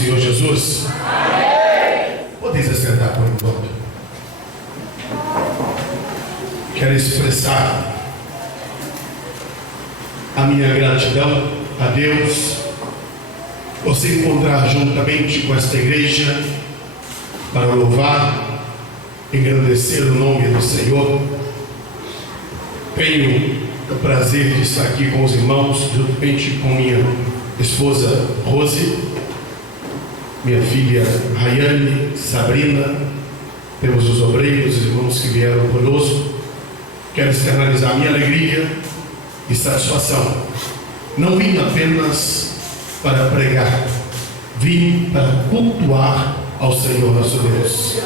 Senhor Jesus? Amém. Podeis assentar por enquanto. Quero expressar a minha gratidão a Deus por se encontrar juntamente com esta igreja para louvar, engrandecer o nome do Senhor. Tenho o prazer de estar aqui com os irmãos, juntamente com minha esposa Rose, minha filha Rayane, Sabrina. Temos os obreiros, os irmãos que vieram conosco. Quero externalizar minha alegria e satisfação. Não vim apenas para pregar, vim para cultuar ao Senhor nosso Deus.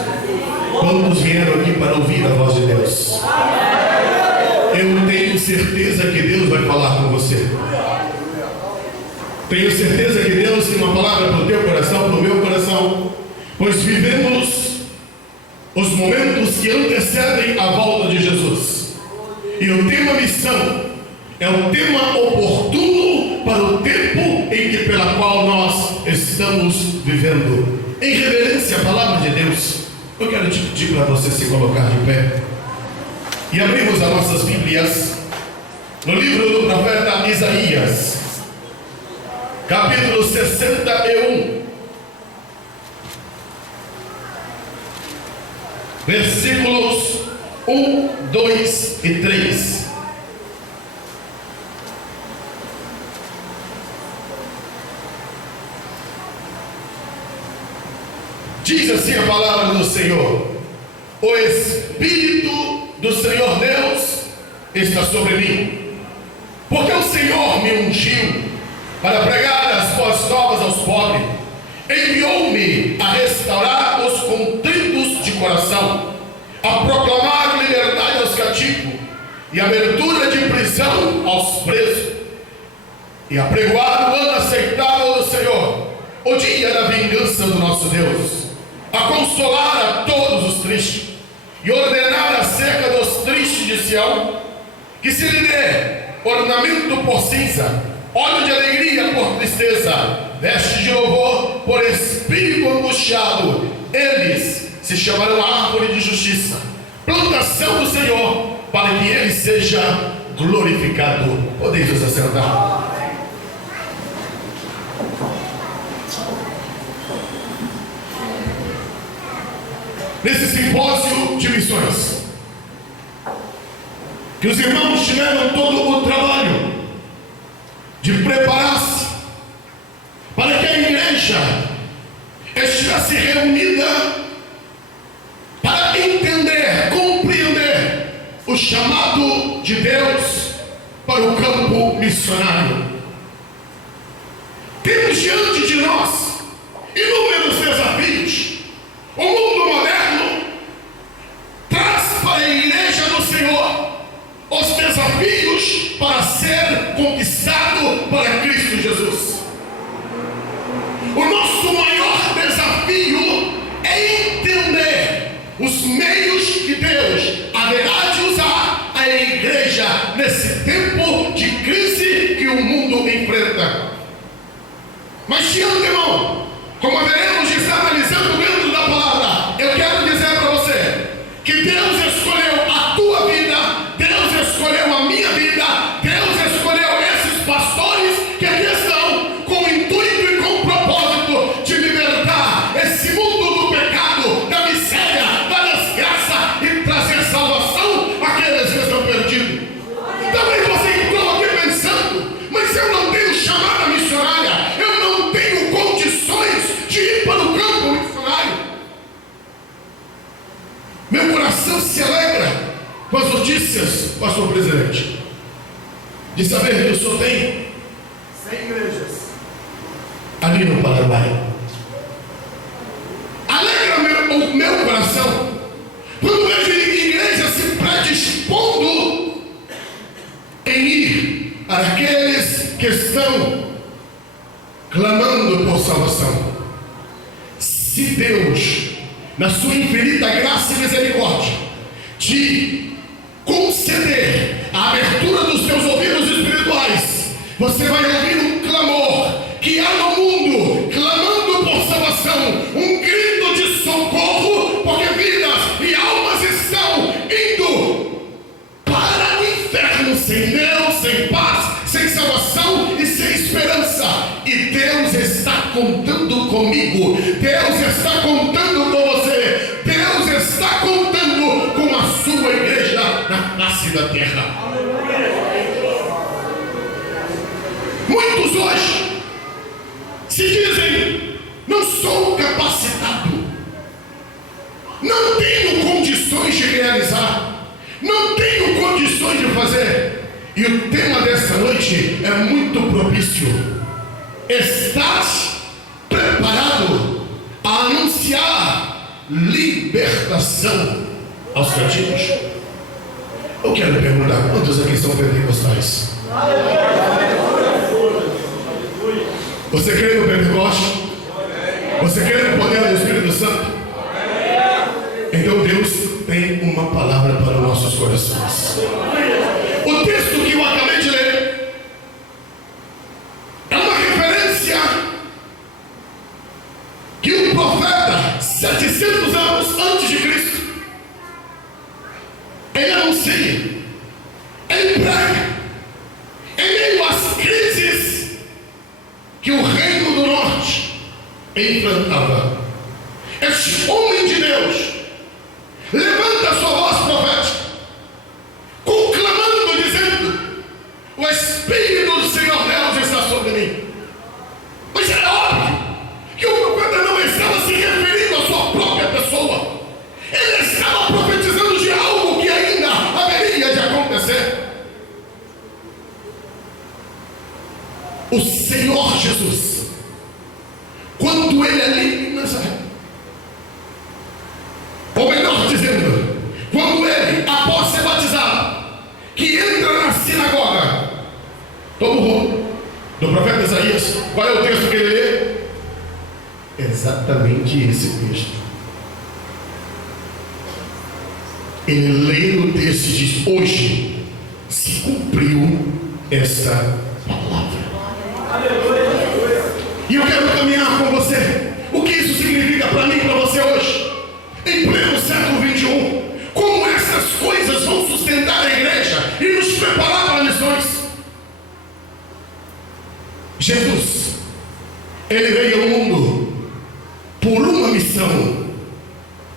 Quantos vieram aqui para ouvir a voz de Deus? Eu tenho certeza que Deus vai falar com você. Tenho certeza que Deus tem uma palavra para o teu coração, para o meu coração, pois vivemos os momentos que antecedem a volta de Jesus. E o tema missão é um tema oportuno para o tempo em que pela qual nós estamos vivendo. Em reverência à palavra de Deus, eu quero te pedir para você se colocar de pé e abrimos as nossas Bíblias no livro do profeta Isaías, capítulo 61, versículos 1, 2 e 3. Diz assim a palavra do Senhor: o Espírito do Senhor Deus está sobre mim, porque o Senhor me ungiu para pregar as boas novas aos pobres, enviou-me a restaurar os contritos de coração, a proclamar liberdade aos cativos e abertura de prisão aos presos, e a pregoar o ano aceitável do Senhor, o dia da vingança do nosso Deus, a consolar a todos os tristes e ordenar acerca dos tristes de Sião, que se lhe dê ornamento por cinza, óleo de alegria por tristeza, veste de louvor por espírito angustiado. Eles se chamarão árvore de justiça, plantação do Senhor, para que ele seja glorificado. Podeis vos assentar. Nesse simpósio de missões, que os irmãos tiveram todo o trabalho de preparar-se para que a igreja estivesse reunida para entender, compreender o chamado de Deus para o campo missionário. Temos diante de nós inúmeros desafios. O mundo moderno traz para a igreja do Senhor os desafios para ser conquistado para Cristo Jesus. O nosso maior desafio é entender os meios que Deus haverá de usar a igreja nesse tempo de crise que o mundo enfrenta. Mas de antemão, como haveremos de estar analisando dentro da palavra, eu quero dizer para você que Deus escolheu a tua vida, Deus escolheu a minha vida, Deus escolheu esses pastores que aqui estão com o intuito e com o propósito de libertar esse mundo do pecado, da miséria, da desgraça e trazer salvação àqueles que estão perdidos. Talvez você entrou aqui pensando: mas eu não tenho chamada missionária, eu não tenho condições de ir para o campo missionário. Meu coração se alegra com as notícias, pastor presidente, de saber que o senhor tem 100 igrejas ali no Paraguai. Alegra o meu coração quando vejo igrejas se predispondo em ir para aqueles que estão clamando por salvação. Se Deus, na sua infinita graça e misericórdia, te conceder a abertura dos teus ouvidos espirituais, você vai ouvir um clamor que há no mundo, clamando por contando comigo, Deus está contando com você, Deus está contando com a sua igreja na face da terra. Muitos hoje se dizem: não sou capacitado, não tenho condições de realizar, não tenho condições de fazer. E o tema dessa noite é muito propício. Estás preparado a anunciar libertação aos cativos? Eu quero perguntar: quantos aqui são pentecostais? Você crê no Pentecoste? Você crê no poder do Espírito Santo? Então Deus tem uma palavra para os nossos corações. O texto que eu acabei de ler é uma referência que o profeta, 700 anos antes de Cristo, ele anuncia, ele prega, em meio às crises que o reino do norte enfrentava. Este homem de Deus levanta a sua voz profética, conclamando, dizendo: o Espírito do Senhor Deus está sobre mim. Mas era óbvio que o profeta não estava se referindo à sua própria pessoa. Ele estava profetizando de algo que ainda haveria de acontecer. O Senhor Jesus, quando ele ali em Nazaré, ou melhor dizendo, quando ele, após ser batizado, que entra na sinagoga, todo o rolo do profeta Isaías, qual é o texto que ele lê? Exatamente esse texto. Ele lê no texto e diz: hoje se cumpriu esta palavra. E eu quero caminhar com você. O que isso significa para mim e para você hoje, em pleno século 21? Como essas coisas vão sustentar a igreja e nos preparar para missões? Jesus, ele veio ao mundo por uma missão: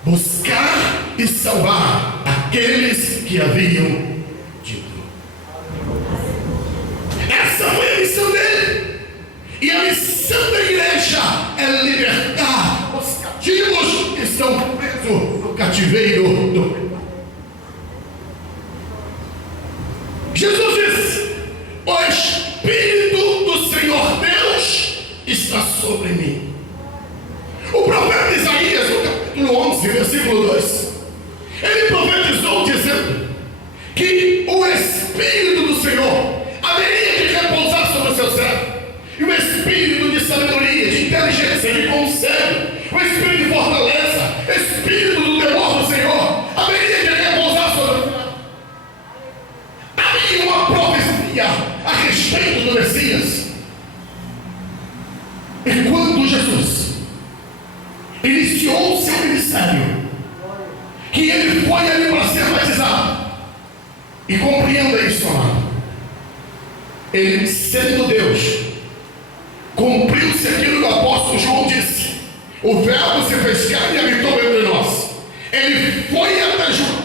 buscar e salvar aqueles que haviam dito. Essa foi a missão dele. E a missão da igreja é libertar os cativos que estão presos no cativeiro do pecado. Jesus disse: o Espírito do Senhor Deus está sobre mim. O profeta Isaías, no capítulo 11, versículo 2, ele profetizou dizendo que o Espírito do Senhor haveria de repousar sobre o seu servo. E o Espírito de sabedoria, de inteligência, de conselho, o Espírito de fortaleza, o Espírito do temor do Senhor, haveria de repousar sobre o servo. Havia uma profecia a respeito do Messias. E quando Jesus iniciou o seu ministério, que ele foi ali para ser batizado, e compreenda isso, amado, ele, sendo Deus, cumpriu-se aquilo que o apóstolo João disse: o verbo se fez carne e habitou entre nós. Ele foi até João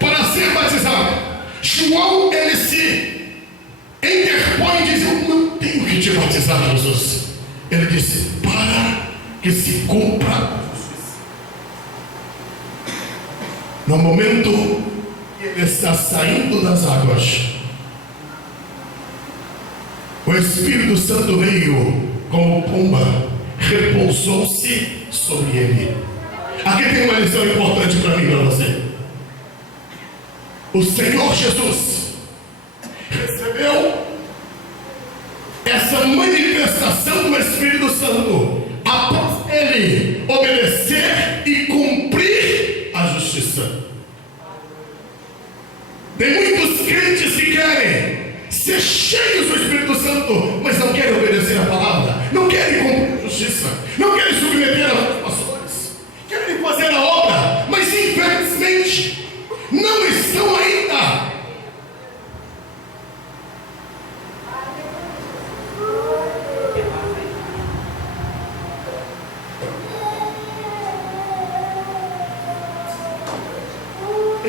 para ser batizado. João, ele se interpõe e diz: eu não tenho que te batizar, Jesus. Ele disse: para que se cumpra a justiça. No momento que ele está saindo das águas, o Espírito Santo veio como pomba, repousou-se sobre ele. Aqui tem uma lição importante para mim e para você. O Senhor Jesus recebeu essa manifestação do Espírito Santo após ele obedecer e cumprir a justiça. Tem muitos crentes que querem ser cheios do Espírito Santo, mas não querem obedecer a palavra, não querem cumprir a justiça, não querem submeter aos pastores, querem fazer a obra, mas infelizmente não estão ainda.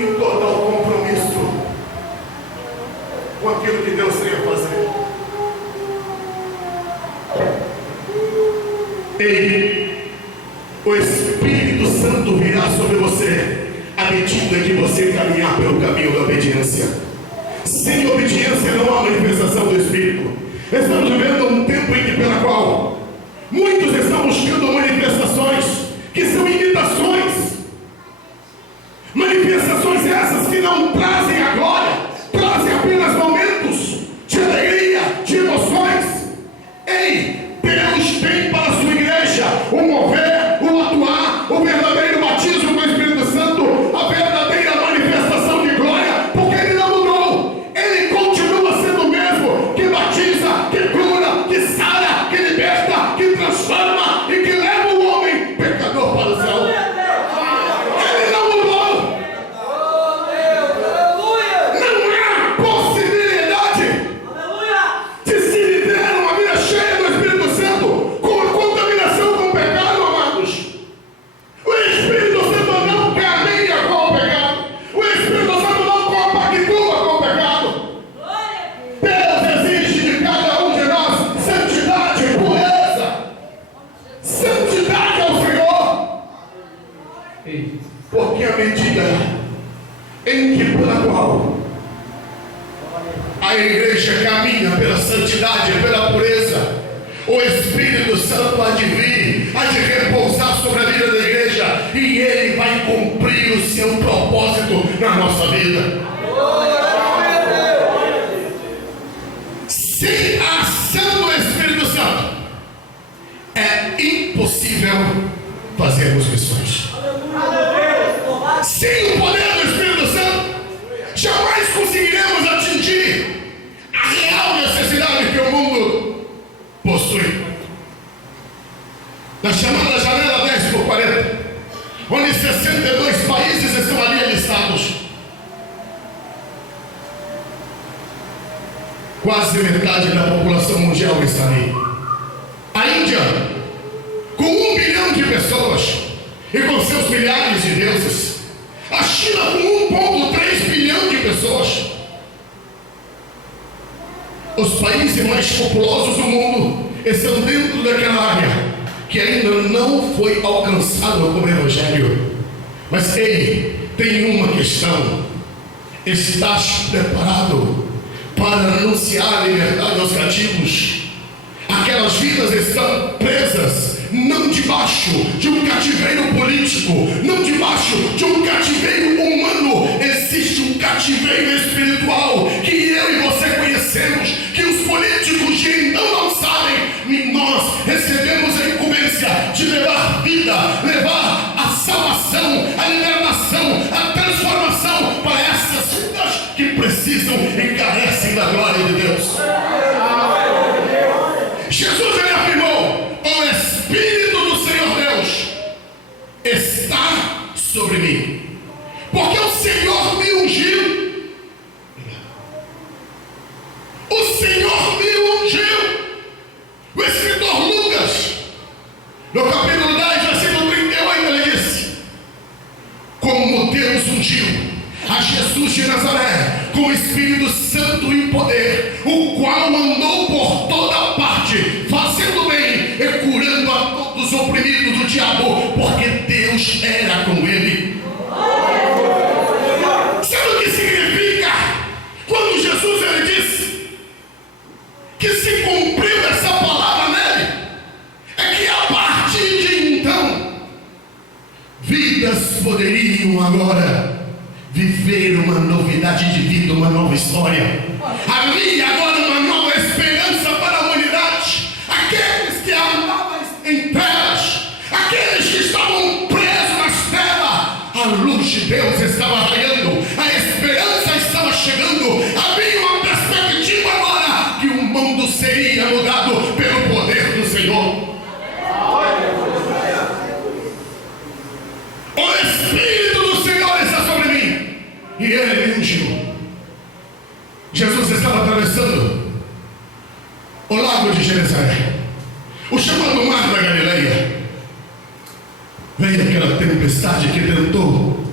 em total compromisso com aquilo que Deus queria fazer. Ei, o Espírito Santo virá sobre você à medida que você caminhar pelo caminho da obediência. Sem obediência não há manifestação do Espírito. Estamos vivendo um tempo em que, pela qual muitos estão buscando manifestações que são imitações. Manifestações essas que não trazem a glória, trazem apenas momentos de alegria, de emoções. Ei, Deus tem para a sua igreja o mover, o atuar, o verdadeiro batismo com o Espírito Santo, a verdadeira manifestação de glória, porque Ele não mudou. Ele continua sendo o mesmo, que batiza, que cura, que sara, que liberta, que transforma e que leva o homem pecador para o céu. Ele não mudou. Não há possibilidade de se viver uma vida cheia do Espírito Santo com a contaminação com o pecado, amados. O Espírito Santo não caminha com o pecado. O Espírito Santo não compactua com o pecado. Deus exige de cada um de nós santidade, pureza. Santidade ao Senhor. Porque a medida em que pela qual a igreja caminha pela santidade, pela pureza, o Espírito Santo há de vir, há de repousar sobre a vida da igreja, e Ele vai cumprir o seu propósito na nossa vida. Sem a ação do Espírito Santo, é impossível fazermos missões. Sem o poder do Espírito Santo, jamais conseguiremos atingir a real necessidade que o mundo possui. Na chamada janela 10x40, onde 62 países estão ali listados, quase metade da população mundial está ali. A Índia, com 1 bilhão de pessoas e com seus milhares de deuses. A China, com 1,3 bilhão de pessoas. Os países mais populosos do mundo estão dentro daquela área que ainda não foi alcançada com o Evangelho. Mas ei, tem uma questão: estás preparado para anunciar a liberdade aos cativos? Aquelas vidas estão presas, não debaixo de um cativeiro político, não debaixo de um cativeiro humano. Existe um cativeiro espiritual que eu e você conhecemos, que os políticos de então não sabem, e nós recebemos a incumbência de levar vida, levar a salvação, a libertação, a transformação para essas vidas que precisam e carecem da glória de Deus. Jesus, ele afirmou: o Espírito do Senhor Deus está sobre mim, porque o Senhor me ungiu. O Senhor me ungiu. O escritor Lucas, no capítulo 10, versículo 38, ele disse: como Deus ungiu a Jesus de Nazaré com o Espírito Santo e poder, o qual andou por toda parte, fazendo bem e curando a todos os oprimidos do diabo, porque Deus era com ele. Sabe o que significa quando Jesus ele disse que se cumpriu essa palavra nele? É que a partir de então, vidas poderiam agora viver uma novidade de vida, uma nova história. Havia agora uma nova esperança para a humanidade. Aqueles que andavam em trevas, aqueles que estavam presos nas trevas, a luz de Deus estava raiando, a esperança estava chegando. Havia uma perspectiva agora que o mundo seria mudado pelo poder do Senhor. O Espírito do Senhor está sobre mim, e Ele me ungiu. Jesus estava atravessando o lago de Genezaré, o chamado mar da Galileia. Veio aquela tempestade que tentou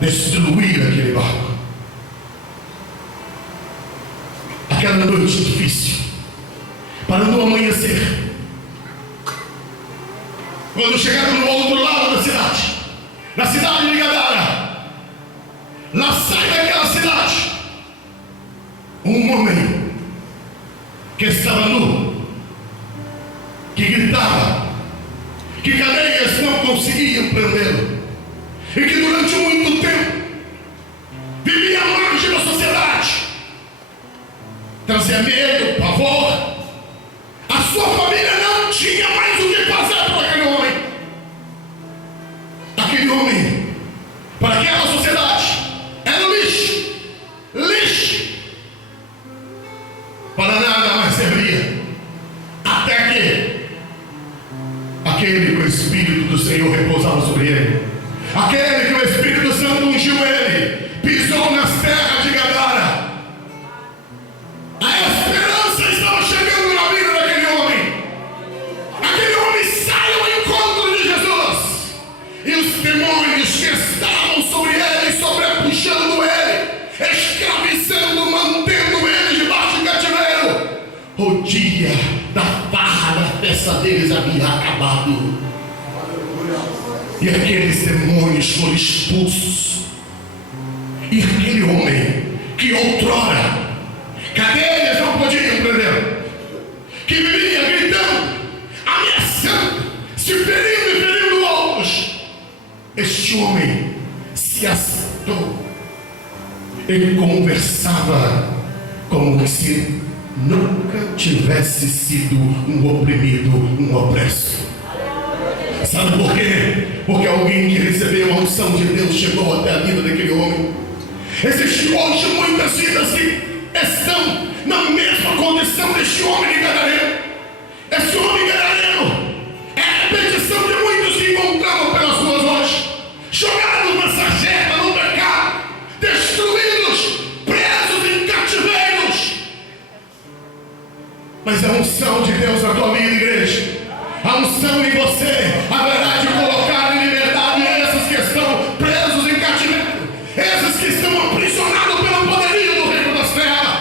destruir aquele barco. Aquela noite difícil, para no amanhecer, quando chegaram no outro lado da cidade, na cidade de Gadara, lá sai daquela cidade um homem que estava nu, que gritava, que cadeias não conseguiam prendê-lo, e que durante muito tempo vivia à margem da sociedade, trazia medo, pavor. A sua família não tinha mais o que fazer por aquele homem. Aquele homem, para aquela sociedade, era um lixo, lixo, para nada mais servia, até que aquele que o Espírito do Senhor repousava sobre ele, aquele que o Espírito Santo ungiu ele, pisou nas terras de Gadara. A esperança estava chegando na vida daquele homem. Aquele homem sai ao encontro de Jesus, e os demônios que estavam sobre ele, sobrepuxando ele, escravizando, mantendo ele debaixo de cativeiro, o dia da farra, da festa deles havia acabado, e aqueles demônios foram expulsos. E aquele homem que outrora cadeias não podiam prender, que vivia gritando, ameaçando, se ferindo e ferindo outros, este homem se assentou e conversava como se nunca tivesse sido um oprimido, um opresso. Sabe por quê? Porque alguém que recebeu a unção de Deus chegou até a vida daquele homem. Existem hoje muitas vidas que estão na mesma condição deste homem de Gadareno. Este homem gadareno é a repetição de muitos que encontramos pelas ruas hoje, jogados na sarjeta, no pecado, destruídos, presos em cativeiros. Mas a unção de Deus na tua vida, igreja, a unção em você haverá de colocar em liberdade esses que estão presos em cativeiro, esses que estão aprisionados pelo poderio do reino das trevas.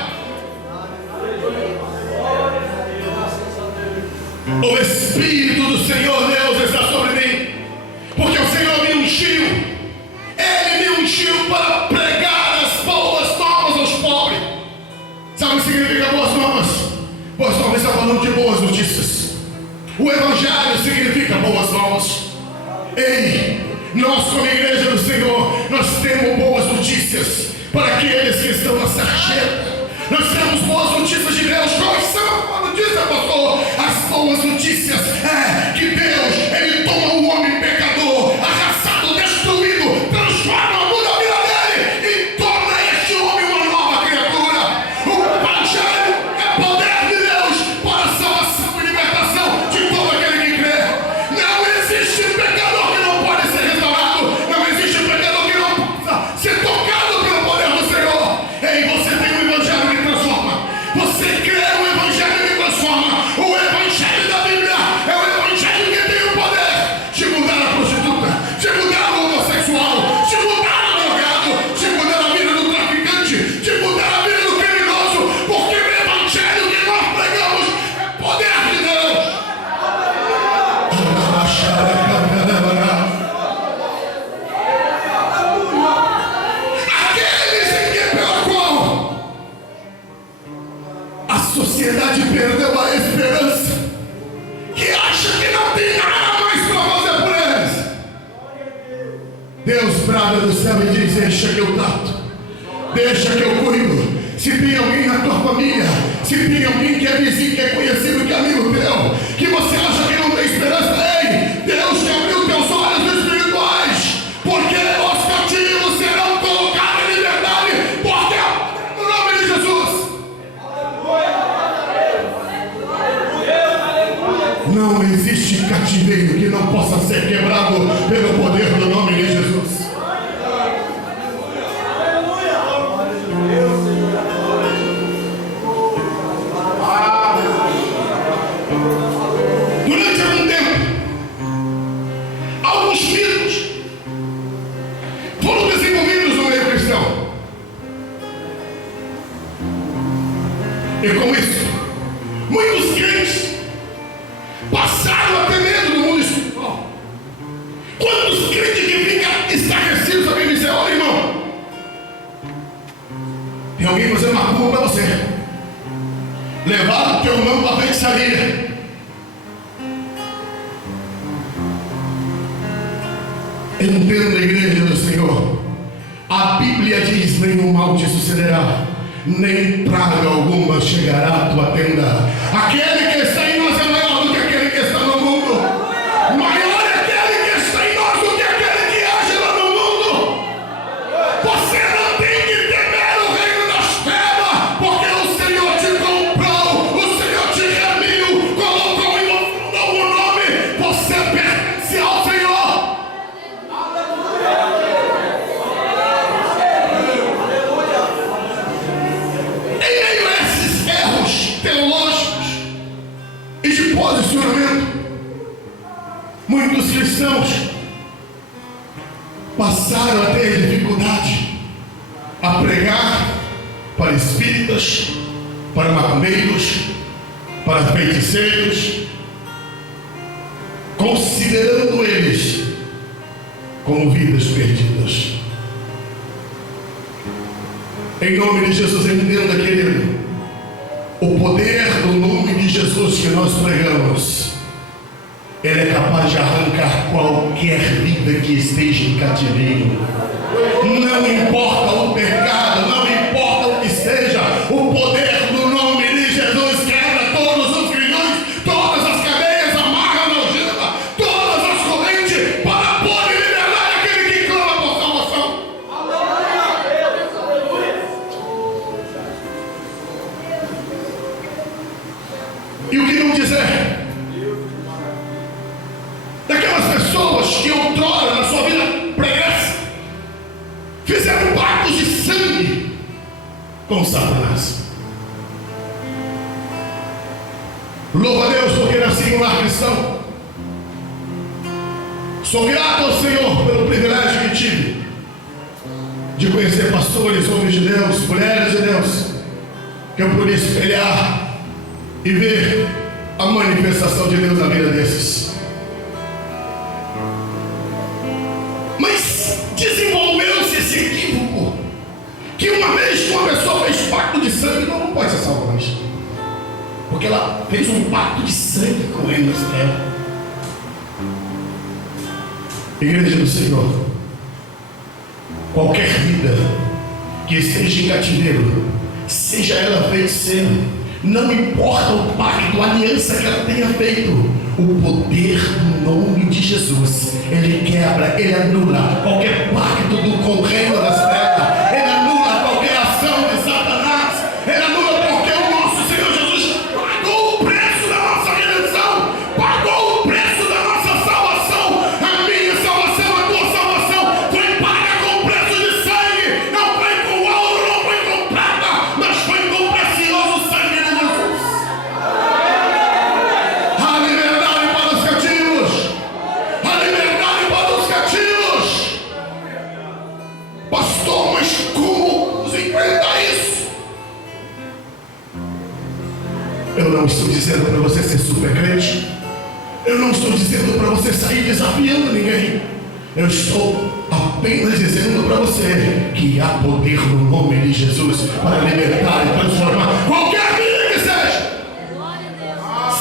O Espírito do Senhor Deus está sobre mim, porque o Senhor me ungiu. Ele me ungiu para pregar as boas novas aos pobres. Sabe o que significa boas novas? Boas novas está falando de boas notícias. O Evangelho significa boas novas. Ei, nós como igreja do Senhor, nós temos boas notícias para aqueles que estão na sarjeta. Nós temos boas notícias de Deus. Quais são as boas notícias, pastor? As boas notícias é que Deus, Ele toma um homem pecador, arrasado, destruído, transforma, muda a vida dele e torna este homem uma nova criatura. O Evangelho é poder de Deus para a salvação e libertação de todo aquele que crê. Não existe pecador que não pode ser restaurado. Não existe pecador que não possa ser tocado pelo poder do Senhor. Ei, você tem um Evangelho que transforma. Você crê no Evangelho que transforma. O Evangelho da Bíblia é o Evangelho que tem o poder de mudar a prostituta, de mudar o homossexual, de mudar o drogado, de mudar a vida do traficante, de mudar a vida do criminoso, porque o Evangelho que nós pregamos é poder de Deus. Aqueles em que pela qual a sociedade perdeu a esperança, que acha que não tem nada mais para fazer por eles, Deus brada do céu e diz: deixa que eu trato, deixa que eu cuido. Se tem alguém na tua família, se tem alguém que é vizinho, que é conhecido, que é amigo teu, que você acha que não tem esperança, ei, Deus te abriu teus olhos espirituais, porque os cativos serão colocados em liberdade, porque no nome de Jesus. Não existe cativeiro que não possa ser quebrado pelo poder do nome de Jesus. Durante algum tempo, alguns mitos foram desenvolvidos Muitos crentes que ficam estarrecidos, alguém me diz: olha, irmão, tem alguém fazendo uma curva para você, levar o teu nome para a feitiçaria. Entenda, igreja do Senhor, a Bíblia diz: nenhum mal te sucederá, nem praga alguma chegará à tua tenda. Aquele que está em nós é maior do que aquele que está no mundo. Maior é aquele que está em nós do que aquele que age lá no mundo. Você não tem que temer o reino das trevas, porque o Senhor te comprou, o Senhor te remiu, colocou em um novo nome. Você pertence ao Senhor. Em meio a esses erros teológicos e de posicionamento, muitos cristãos passaram a ter dificuldade a pregar para espíritas, para macumbeiros, para feiticeiros, considerando eles como vidas perdidas. Em nome de Jesus, entenda, querido, o poder do nome de Jesus que nós pregamos, ele é capaz de arrancar qualquer vida que esteja em cativeiro. Não importa o pecado, não importa o que esteja, o poder do nome de Jesus quebra todos os grilhões, todas as cadeias, amarra na algema, todas as correntes, para pôr e liberar aquele que clama por salvação. E o que não dizer daquelas pessoas que outrora na sua vida pregressa fizeram pactos de sangue com Satanás? Louva a Deus porque nasci em um lar cristão. Sou grato ao Senhor pelo privilégio que tive de conhecer pastores, homens de Deus, mulheres de Deus, que eu pude espelhar e ver a manifestação de Deus na vida desses. Mas desenvolveu-se esse equívoco que uma vez que uma pessoa fez pacto de sangue, não pode ser salva mais, porque ela fez um pacto de sangue com o reino das trevas. Igreja do Senhor, qualquer vida que esteja em cativeiro, seja ela feiticeira, não importa o pacto, a aliança que ela tenha feito, o poder do nome de Jesus, ele quebra, ele anula qualquer pacto com o reino das trevas, ele anula qualquer ação de Satanás, ele anula porque o nosso Senhor Jesus pagou o preço da nossa redenção, pagou o preço da nossa salvação. A minha salvação, a tua salvação foi paga com preço de sangue, não foi com ouro, não foi com prata, mas foi com o precioso sangue de Jesus. A liberdade para os cativos, a liberdade para os cativos. Pastor, mas como nos enfrentar isso? Eu não estou dizendo para você ser super crente, eu não estou dizendo para você sair desafiando ninguém, eu estou apenas dizendo para você que há poder no nome de Jesus para libertar e transformar qualquer vida que seja.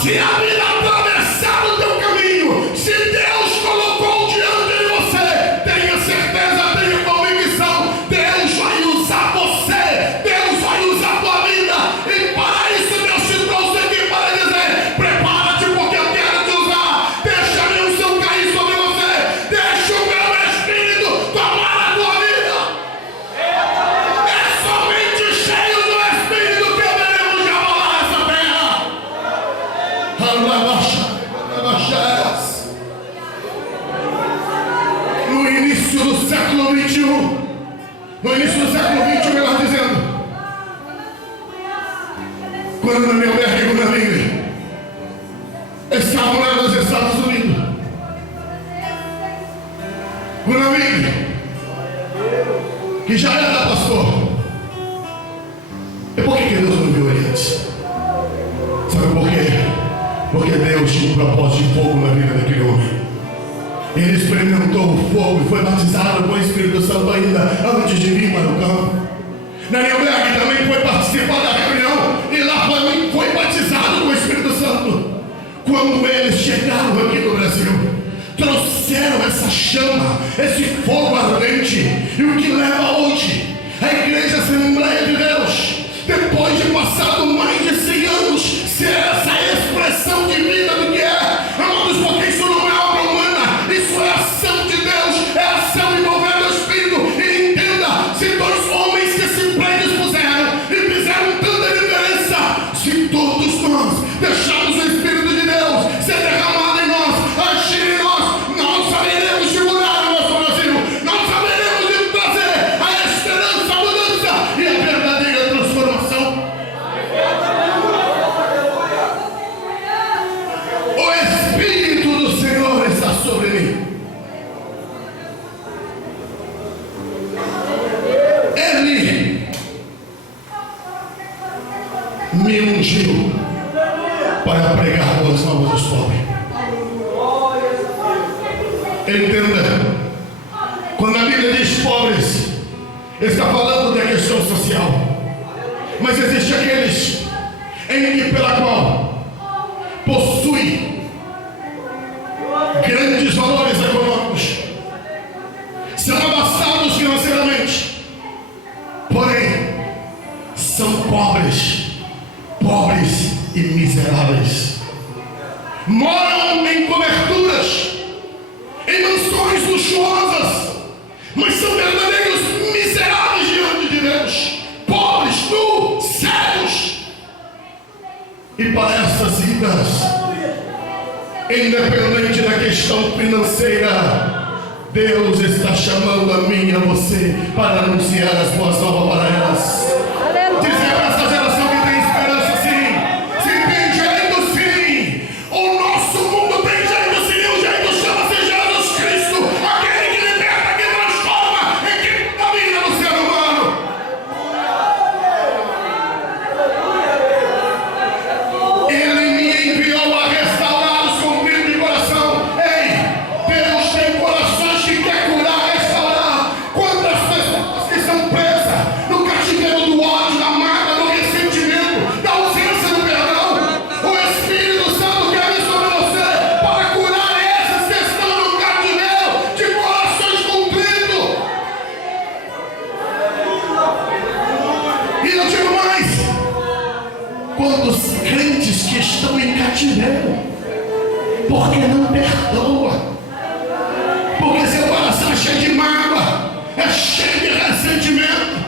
Se a vida atravessar o teu caminho, se Deus colocou diante de você, tenha certeza, tenha convicção, Deus vai usar você, Deus vai usar a tua vida, e para isso Deus te trouxe aqui para dizer: prepara-te porque eu quero te usar, deixa a minha unção cair sobre você, deixa o meu Espírito tomar a tua vida. É somente cheio do Espírito que poderemos abalar essa terra. No início do século 21, melhor dizendo, quando Neuberg e Gunnar estavam lá nos Estados Unidos, Gunnar, que já era pastor, e por que Deus não viu ele antes? Sabe por quê? Porque Deus tinha um propósito de fogo na vida daquele homem. Ele experimentou o fogo e foi batizado com o Espírito Santo ainda antes de vir para o campo. Nehemiah também foi participar da reunião e lá foi batizado com o Espírito Santo. Quando eles chegaram aqui no Brasil, trouxeram essa chama, esse fogo ardente. E o que leva hoje a Igreja Assembleia de Deus, depois de passado mais de 100 anos, ser essa expressão de vida do que é, amados, porque isso não é obra humana, isso é ação de Deus, é ação envolvendo o Espírito. E entenda, se dois homens que se predispuseram e fizeram tanta diferença, se todos nós deixarmos o Espírito de Deus ser derramado em nós, agir em nós, não saberemos de mudar o nosso Brasil, não saberemos de trazer a esperança, a mudança e a verdadeira transformação. O Espírito do Senhor está sobre mim. Ele me ungiu para pregar boas novas aos pobres. Entenda, quando a Bíblia diz pobres, está falando da questão social. Mas existe aqueles em que pela qual possui grandes valores econômicos, são abastados financeiramente, porém são pobres e miseráveis. Moram em coberturas, em mansões luxuosas, mas são verdadeiros miseráveis diante de Deus, pobres, nus, cegos. E para essas vidas, independente da questão financeira, Deus está chamando a mim e a você para anunciar as boas novas para elas. Dizer para essa geração que tem esperança, sim, se tem jeito, sim. O nosso mundo tem jeito, sim. O jeito chama-se Jesus Cristo, aquele que liberta, que transforma, e que domina no ser humano. Ele me enviou a restaurar os contritos de coração. Ei, Deus tem corações que quer curar, restaurar. Quantas pessoas que são presas no cativeiro do ódio, da mágoa, do ressentimento, da ausência do perdão, o Espírito Santo quer vir sobre você para curar essas que estão no cativeiro de corações contritos. E eu digo mais, quantos crentes que estão em cativeiro porque não perdoa, porque seu coração é cheio de mágoa, é cheio de ressentimento.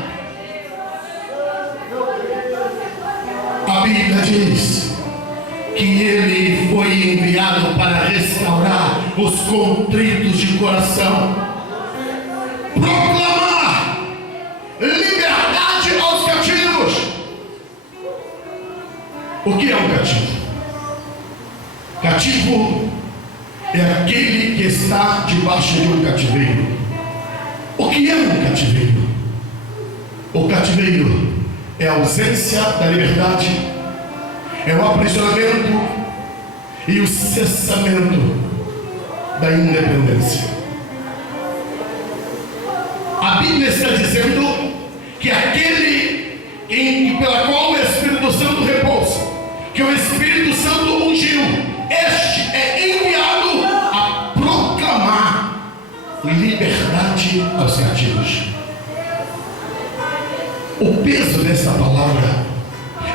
A Bíblia diz que ele foi enviado para restaurar os contritos de coração, proclamar liberdade aos cativos. O que é um cativo? Cativo é aquele que está debaixo de um cativeiro. O que é um cativeiro? O cativeiro é a ausência da liberdade, é o aprisionamento e o cessamento da independência. A Bíblia está dizendo que aquele pela qual o Espírito Santo repousa, que o Espírito Santo ungiu, este é enviado a proclamar liberdade aos cativos. O peso dessa palavra,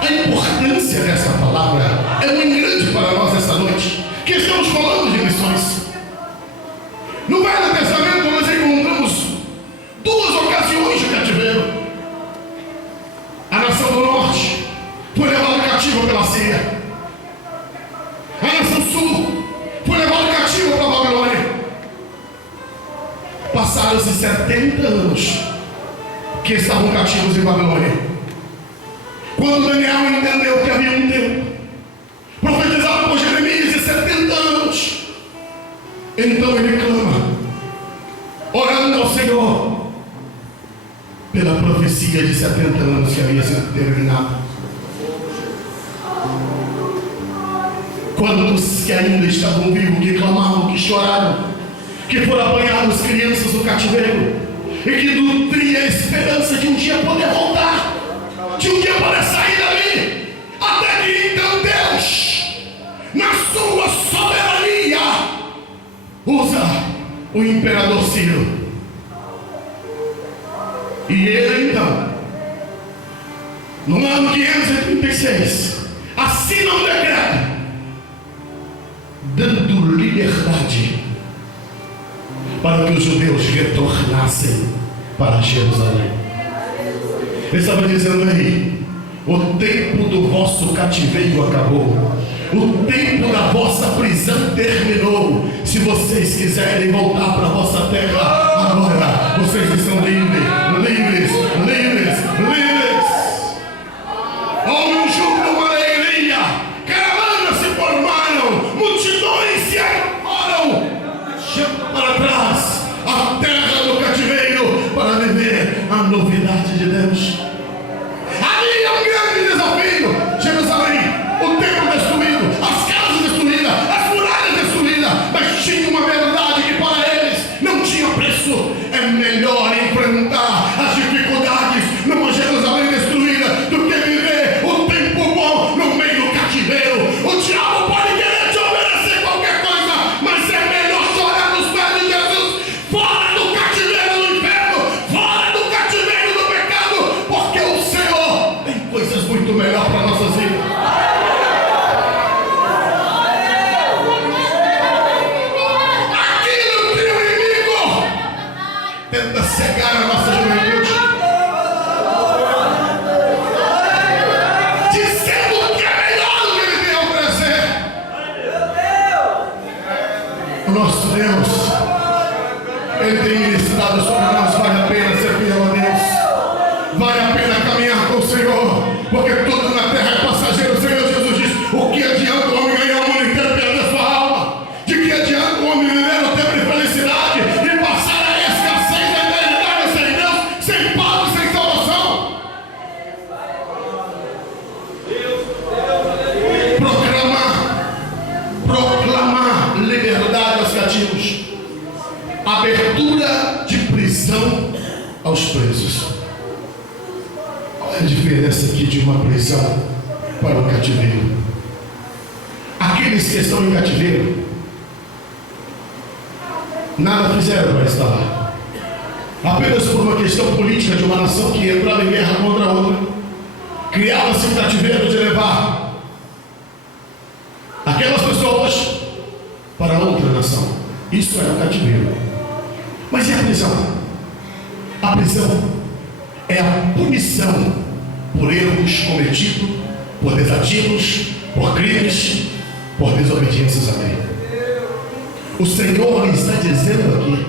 a importância dessa palavra é muito grande para nós esta noite, que estamos falando de missões. No Velho Testamento nós encontramos duas ocasiões de cativeiro. A nação do norte foi levada cativa pela Síria. A nação sul foi levada cativa para a Babilônia. Passaram-se 70 anos que estavam cativos em Babilônia. Quando Daniel entendeu que havia um tempo profetizado por Jeremias de 70 anos, então ele clama, orando ao Senhor pela profecia de 70 anos que havia sido terminada. Quantos que ainda estavam vivos, que clamavam, que choraram, que foram apanhados crianças do cativeiro e que nutria a esperança de um dia poder voltar, de um dia poder sair dali, até que então Deus, na sua soberania, usa o imperador Ciro. E ele então, no ano 536, assina um decreto dando liberdade para que os judeus retornassem para Jerusalém. Ele estava dizendo aí: o tempo do vosso cativeiro acabou, o tempo da vossa prisão terminou. Se vocês quiserem voltar para a vossa terra, agora vocês estão livres, livres, livres, livres. Houve um júbilo, uma alegria, caravanas se formaram, multidões se foram para trás, a terra do cativeiro, para viver a novidade de Deus. Ali é um grande desafio. Jerusalém, o templo destruído, as casas destruídas, as muralhas destruídas, mas tinha uma verdade que para eles não tinha preço. É melhor enfrentar as dificuldades numa Jerusalém destruída do que viver o tempo bom no meio do cativeiro. O diabo pode querer te oferecer qualquer coisa, mas é melhor chorar nos pés de Jesus, fora do cativeiro do inferno, fora do cativeiro do pecado, porque o Senhor tem coisas muito melhores para nossas vidas. Aquilo que o inimigo tenta cegar a nossa juventude, dizendo que é melhor do que ele tem a oferecer. O nosso Deus, Ele tem ministrado sobre nós. Vale a pena ser fiel a Deus, vale a pena caminhar com o Senhor, porque tudo na terra é passageiro. O Senhor Jesus diz: o que adianta o homem ganhar o mundo inteiro e perder sua alma? De que adianta o homem viver no tempo de felicidade e passar a escassez da eternidade sem Deus, sem paz e sem salvação? Proclamar liberdade aos cativos, abertura de prisão aos presos. Qual é a diferença aqui de uma prisão para o cativeiro? Aqueles que estão em cativeiro nada fizeram para estar lá, apenas por uma questão política de uma nação que entrava em guerra contra a outra, criava-se um cativeiro de levar aquelas pessoas para outra nação. Isso era o cativeiro. Mas e a prisão? A prisão é a punição por erros cometidos, por desatinos, por crimes, por desobediências à lei. O Senhor está dizendo aqui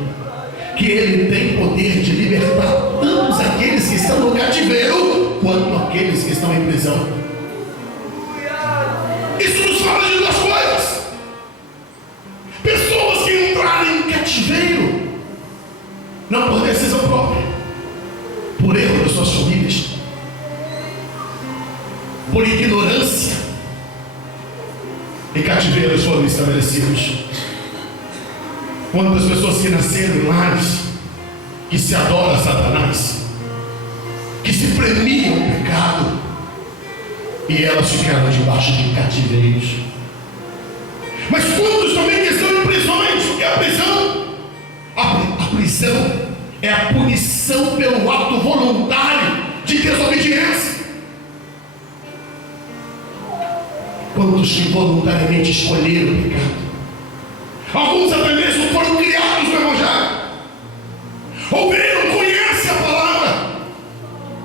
que Ele tem poder de libertar tanto aqueles que estão no cativeiro quanto aqueles que estão em prisão. Isso nos fala de duas coisas: pessoas que entraram em cativeiro, não por decisão própria, por erro das suas famílias, por ignorância, e cativeiros foram estabelecidos. Quantas pessoas que nasceram em lares que se adoram a Satanás, que se premiam o pecado, e elas ficaram debaixo de cativeiros. Mas quantos também que estão em prisões? O que é a prisão? A prisão é a punição pelo ato voluntário de desobediência. Quantos que voluntariamente escolheram o pecado? Alguns até mesmo foram criados no Evangelho, ouviram, conhecem a palavra,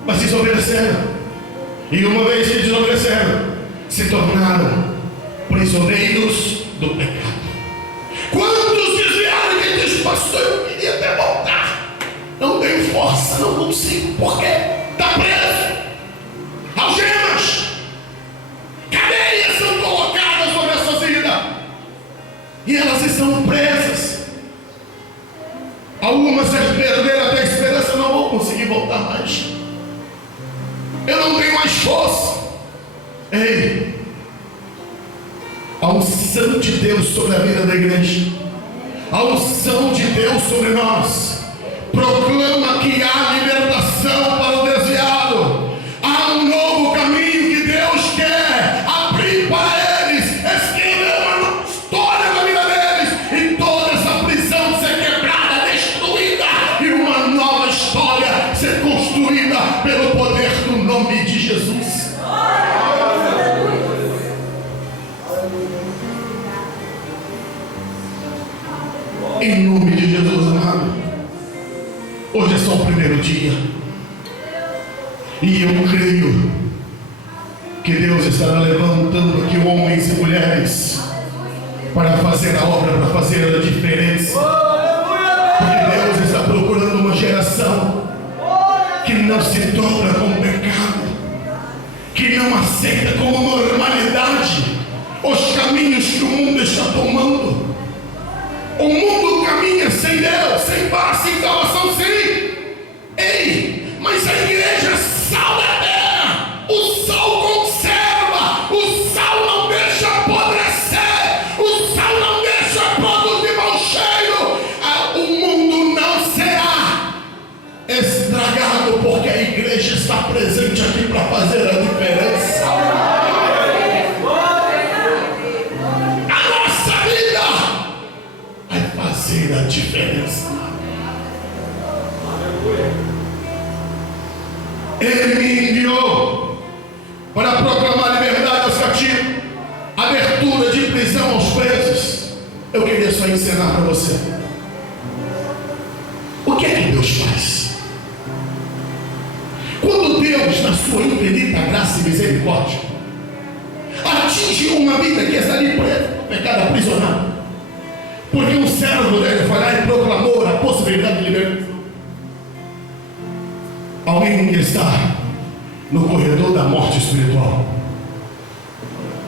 mas desobedeceram. E uma vez que desobedeceram, se tornaram prisioneiros do pecado. Quantos desviaram e dizem: pastor, eu queria até voltar, não tenho força, não consigo. Por quê? Está preso. Algemas, cadeias são colocadas sobre a sua vida, e elas estão presas. Algumas perderam até a esperança: não vou conseguir voltar mais, eu não tenho mais força. Ei, a unção de Deus sobre a vida da igreja, a unção de Deus sobre nós proclama que há libertação para o desviado. Há um novo caminho que Deus quer abrir para eles, escrever uma história na vida deles, e toda essa prisão ser quebrada, destruída, e uma nova história ser construída pelo poder do nome de Jesus. Em nome de Jesus, amado. Hoje é só o primeiro dia, e eu creio que Deus estará levantando aqui homens e mulheres para fazer a obra, para fazer a diferença. Porque Deus está procurando uma geração que não se dobra com o pecado, que não aceita como normalidade os caminhos que o mundo está tomando. O mundo caminha sem Deus, sem paz, sem salvação, sim. Ei, mas a igreja é sal da terra. O sal conserva, o sal não deixa apodrecer, o sal não deixa produzir mau cheiro. O mundo não será estragado, porque a igreja está presente aqui para fazer a diferença. A diferença. Ele me enviou para proclamar liberdade aos cativos, abertura de prisão aos presos. Eu queria só ensinar para você o que é que Deus faz quando Deus, na sua infinita graça e misericórdia, atinge uma vida que está ali presa, pecado aprisionado. Porque um servo dele foi lá e proclamou a possibilidade de libertação. Alguém que está no corredor da morte espiritual.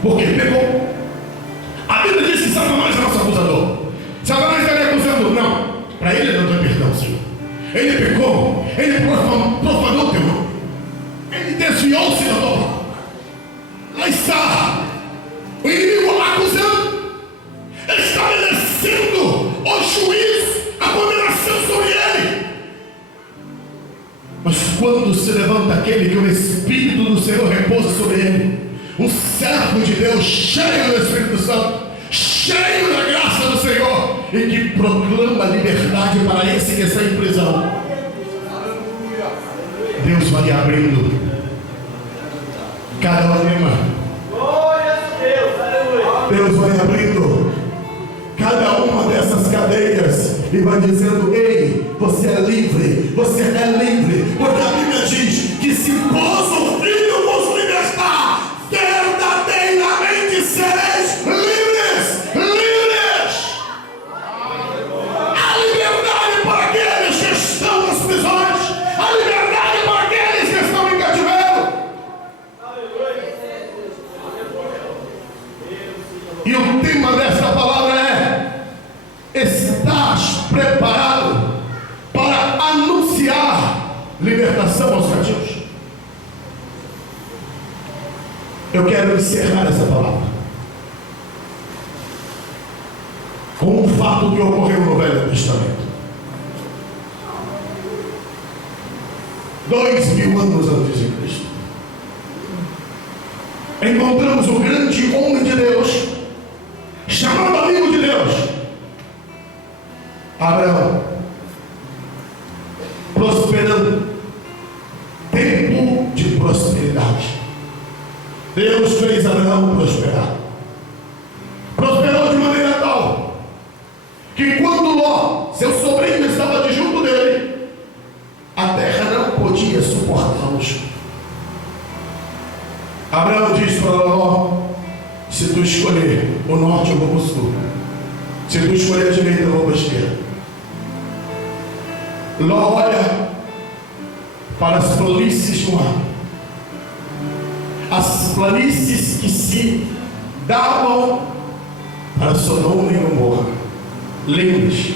Porque pegou. A Bíblia diz que Satanás é nosso acusador. Satanás está lhe acusando. Não, para ele não tem perdão, Senhor. Ele pecou, ele profanou o teu nome, ele desviou-se da tua palavra. Lá está o inimigo acusando, estabelecendo o juízo, a condenação sobre ele. Mas quando se levanta aquele que o Espírito do Senhor repousa sobre ele, um servo de Deus cheio do Espírito Santo, cheio da graça do Senhor, e que proclama liberdade para esse que está em prisão, Deus vai abrindo cada alma. Deus vai abrindo cada uma dessas cadeias e vai dizendo: ei, você é livre, porque a Bíblia diz que se vós o Filho vos libertar, verdadeiramente sereis livres. A liberdade para aqueles que estão nas prisões, a liberdade para aqueles que estão em cativeiro. E o tema desta palavra é: estás preparado para anunciar libertação aos cativos? Eu quero encerrar essa palavra com um fato que ocorreu no Velho Testamento. 2000 anos antes de Cristo, encontramos um grande homem de Deus, chamado amigo de Deus, Abraão, prosperando, tempo de prosperidade. Deus fez Abraão prosperar. Prosperou de maneira tal que quando Ló, seu sobrinho, estava de junto dele, a terra não podia suportá-los. Abraão diz para Ló: se tu escolher o norte, eu vou para o sul. Se tu escolher a direita, eu vou para a esquerda. Ló olha para as planícies do ar, as planícies que se davam para Sodoma e Gomorra, lindas,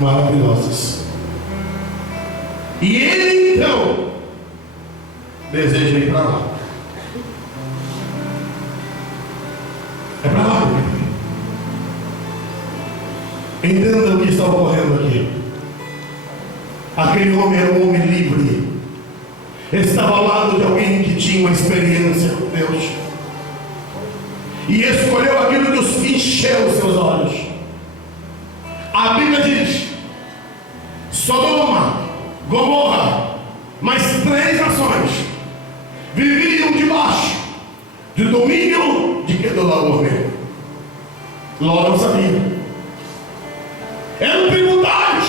maravilhosas. E ele então deseja ir para lá. É para lá. Entenda o que está ocorrendo aqui. Aquele homem era um homem livre. Estava ao lado de alguém que tinha uma experiência com Deus. E escolheu aquilo que encheu os seus olhos. A Bíblia diz: Sodoma, Gomorra, mais 3 nações viviam debaixo do domínio de Quedorlaomer. Ló não sabia. Eram tributários,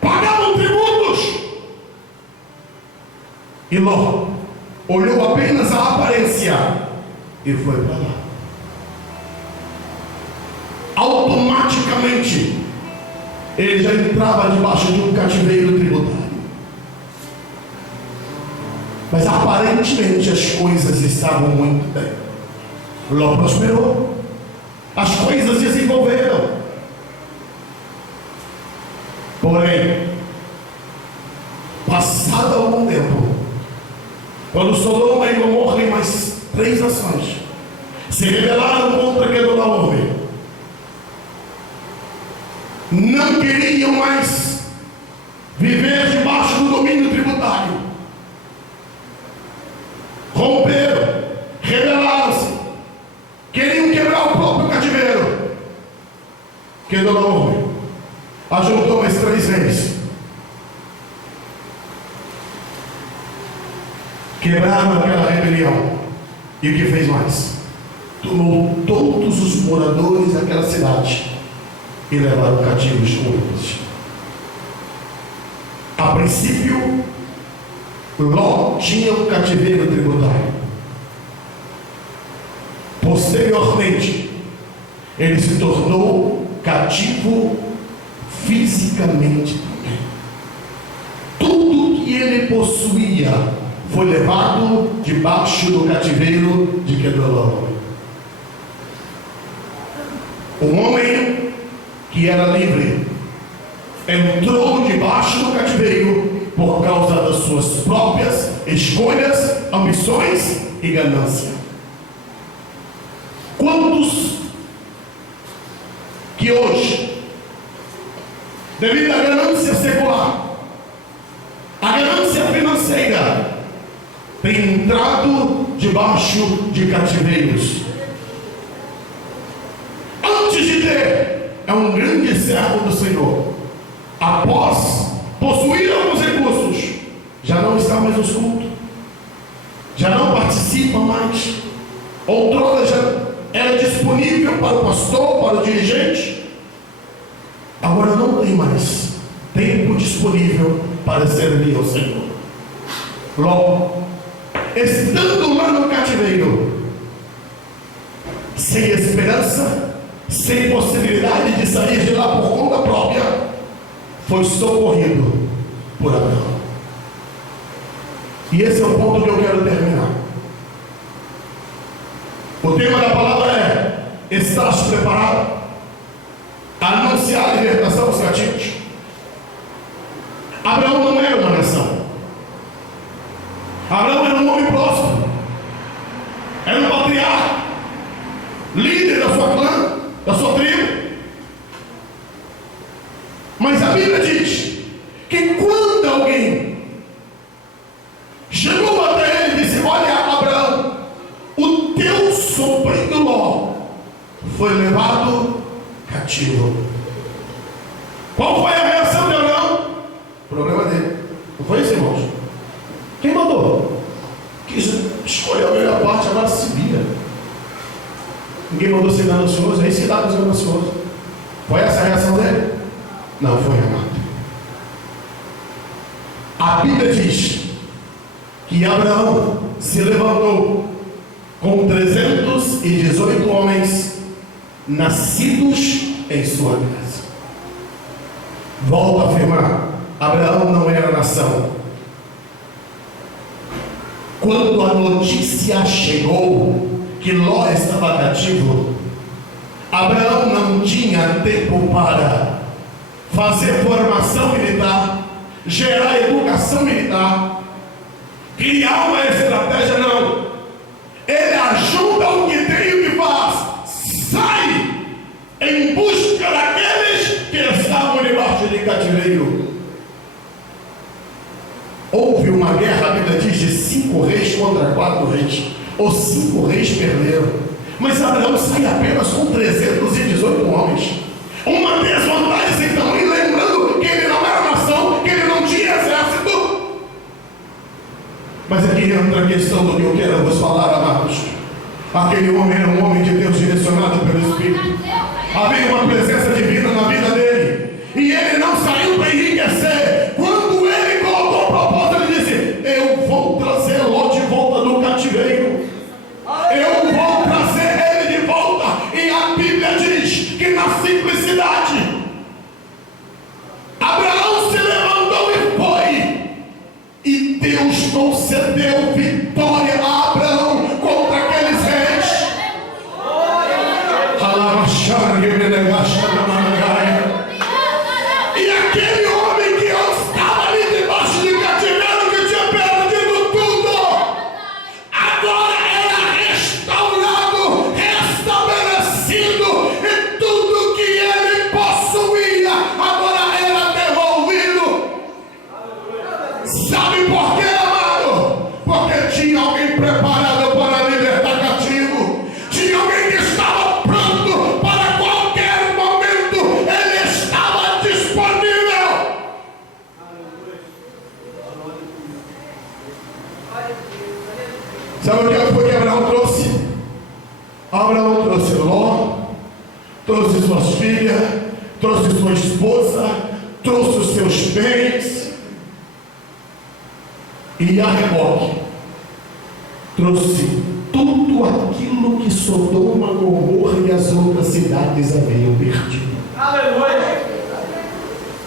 pagavam tributos. E Ló olhou apenas a aparência e foi para lá. Automaticamente ele já entrava debaixo de um cativeiro tributário. Mas aparentemente as coisas estavam muito bem. Ló prosperou, as coisas desenvolveram. Porém, passado algum tempo, quando Sodoma e Gomorra e mais 3 nações se rebelaram contra Quedorlaomer, não queriam mais viver debaixo do domínio tributário. Romperam, rebelaram-se, queriam quebrar o próprio cativeiro. Quedorlaomer ajuntou mais 3 vezes. Quebraram aquela rebelião. E o que fez mais? Tomou todos os moradores daquela cidade e levaram cativos com eles. A princípio, Ló tinha um cativeiro tributário. Posteriormente, ele se tornou cativo fisicamente também. Tudo que ele possuía foi levado debaixo do cativeiro de Quedorlaomer. Um homem que era livre entrou debaixo do cativeiro por causa das suas próprias escolhas, ambições e ganância. Quantos que hoje, devido à ganância secular, a ganância financeira, tem entrado debaixo de cativeiros? Antes de ter, é um grande servo do Senhor. Após possuir alguns recursos, já não está mais nos cultos, já não participa mais. Outrora já era disponível para o pastor, para o dirigente. Agora não tem mais tempo disponível para servir ao Senhor. Logo, estando lá no cativeiro, sem esperança, sem possibilidade de sair de lá por conta própria, foi socorrido por Abraão. E esse é o ponto que eu quero terminar. O tema da palavra é: estás preparado a anunciar a libertação dos cativos? Abraão não era uma nação. Abraão era um homem próspero, era um patriarca, líder da sua clã, da sua tribo. Mas a Bíblia diz que quando alguém chegou até ele e disse: olha, Abraão, o teu sobrinho Ló foi levado cativo. Qual foi a reação de Abraão? O problema dele. Não foi isso, irmãos? Quem mandou? Quis escolher a melhor parte, agora se vira. Ninguém mandou ser ganancioso, é isso que dá para os gananciosos. Foi essa a reação dele? Não foi, amado. A Bíblia diz que Abraão se levantou com 318 homens nascidos em sua casa. Volto a afirmar: Abraão não era nação. Quando a notícia chegou que Ló estava cativo, Abraão não tinha tempo para fazer formação militar, gerar educação militar, criar uma estratégia, não. Ele ajuda o que tem e o que faz. Sai em busca daqueles que em cativeiro. Houve uma guerra, a Bíblia diz, de 5 reis contra 4 reis. Os 5 reis perderam. Mas Abraão sai apenas com 318 homens. Uma desvantagem sem tamanho, lembrando que ele não era nação, que ele não tinha exército. Mas aqui entra a questão do que eu quero vos falar, amados. Aquele homem era um homem de Deus, direcionado pelo Espírito. Havia uma presença divina na vida dele. E ele não saiu para enriquecer. Quando ele colocou o propósito, ele disse: eu vou trazer Ló de volta do cativeiro. Eu vou trazer ele de volta. E a Bíblia diz que na simplicidade, Abraão se levantou e foi. E Deus concedeu vitória a Abraão contra aqueles reis. E aquele homem que estava ali debaixo de cativeiro, que tinha perdido tudo, agora era restaurado, restabelecido, e tudo que ele possuía agora era devolvido. Sabe por quê, amado? Porque tinha alguém preparado para libertar cativo. Tinha alguém que estava pronto para qualquer momento. Ele estava disponível. Sabe o que foi que Abraão trouxe? Abraão trouxe Ló, trouxe suas filhas, trouxe sua esposa, trouxe os seus bens. E a reboque trouxe tudo aquilo que Sodoma, Gomorra e as outras cidades haviam perdido. Aleluia!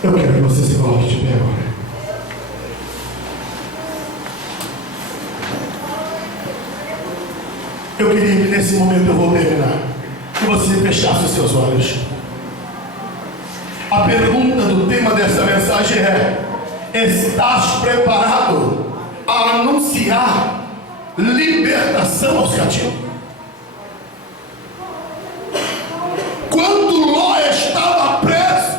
Eu quero que você se coloque de pé agora. Eu queria que nesse momento, eu vou terminar, que você fechasse os seus olhos. A pergunta do tema dessa mensagem é: estás preparado a anunciar libertação aos cativos? Quando Ló estava preso,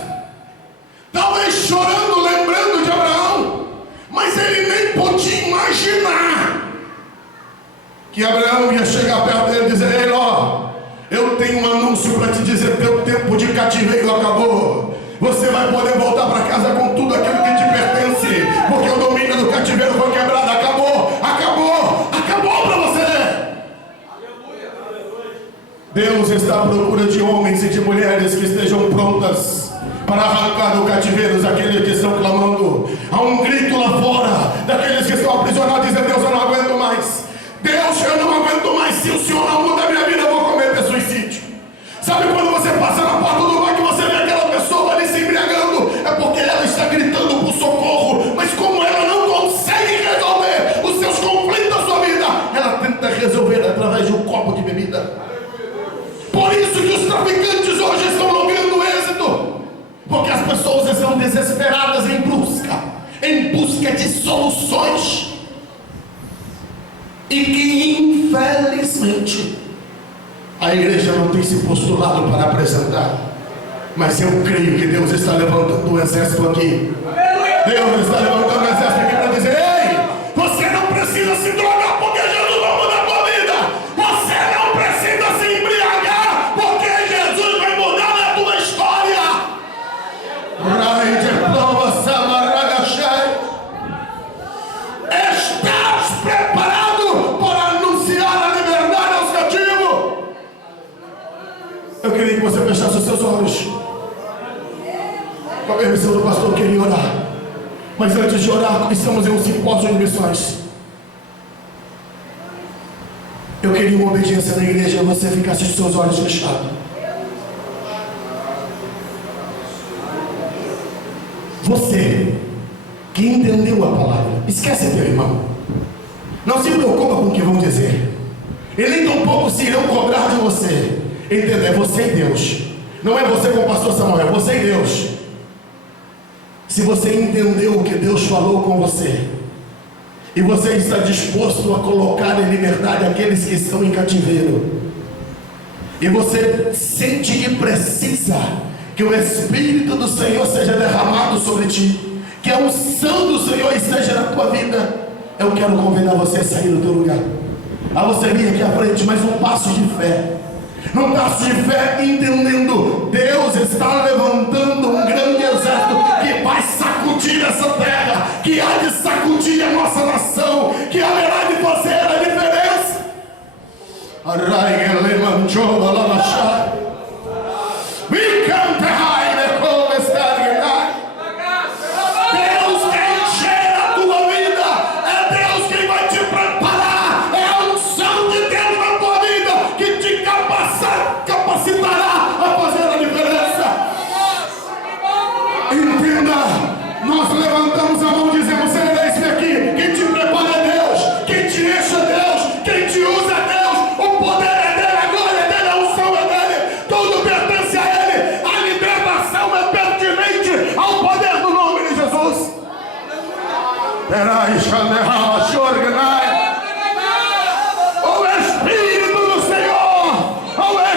talvez chorando, lembrando de Abraão, mas ele nem podia imaginar que Abraão ia chegar perto dele e dizer: ei Ló, eu tenho um anúncio para te dizer, teu tempo de cativeiro acabou. Você vai poder voltar para casa com tudo aquilo que te pertence, porque o domínio do cativeiro foi quebrado. Acabou para você. Deus está à procura de homens e de mulheres que estejam prontas para arrancar do cativeiro aqueles que estão clamando. Há um grito lá fora daqueles que estão aprisionados, dizendo: Deus, eu não aguento mais. Deus, eu não aguento mais. Se o Senhor não muda a minha vida, eu vou cometer suicídio. Sabe quando você passa na porta do bar que você vê aquela pessoa ali se embriagando? É porque ela está gritando por socorro, mas como ela não consegue resolver os seus conflitos da sua vida, ela tenta resolver através de um copo de bebida. Por isso que os traficantes hoje estão logrando êxito, porque as pessoas estão desesperadas em busca de soluções, e que infelizmente a igreja não tem se postulado para apresentar. Mas eu creio que Deus está levantando um exército aqui. Deus está levantando um exército aqui para dizer: ei, você não precisa se drogar, porque Jesus vai mudar a tua vida. Você não precisa se embriagar, porque Jesus vai mudar a tua história. Rai de prova, Samaragachai. Estás preparado para anunciar a liberdade aos cativos? Eu queria que você fechasse os seus olhos. Com a permissão do pastor, eu queria orar. Mas antes de orar, estamos em um simpósio de missões. Eu queria uma obediência da igreja, você ficasse os seus olhos fechados. Você que entendeu a palavra, esquece teu irmão. Não se preocupa com o que vão dizer. E nem tampouco se irão cobrar de você. Entenda, é você e Deus. Não é você com o pastor Samuel, é você e Deus. Se você entendeu o que Deus falou com você, e você está disposto a colocar em liberdade aqueles que estão em cativeiro, e você sente que precisa que o Espírito do Senhor seja derramado sobre ti, que a unção do Senhor esteja na tua vida. Eu quero convidar você a sair do teu lugar, a você vir aqui à frente, mas um passo de fé. Num passo de fé, entendendo, Deus está levantando um grande exército que vai sacudir essa terra, que há de sacudir a nossa nação, que haverá de fazer a diferença. Deus quer encher a tua vida, é Deus quem vai te preparar, é a unção de Deus na tua vida que te capacitará a fazer a diferença. Entenda, nós levantamos a mão e dizemos: Senhor, eis-me aqui. Quem te prepara é Deus, quem te enche é Deus, quem te usa é Deus, o poder é dele, a glória é dele, a unção é dele, tudo pertence a ele, a libertação é pertinente ao poder do nome de Jesus. O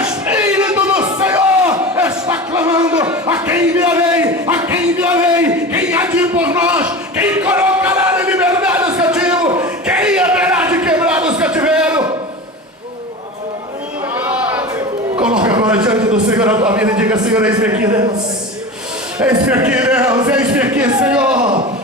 Espírito do Senhor está clamando: a quem enviarei? A quem enviarei? Quem há de ir por nós? Quem colocará em liberdade os cativos? Quem haverá de quebrar os cativeiros? Coloque agora diante do Senhor a tua vida e diga: Senhor, eis-me aqui, Deus. Eis-me aqui, Deus. Eis-me aqui, Senhor.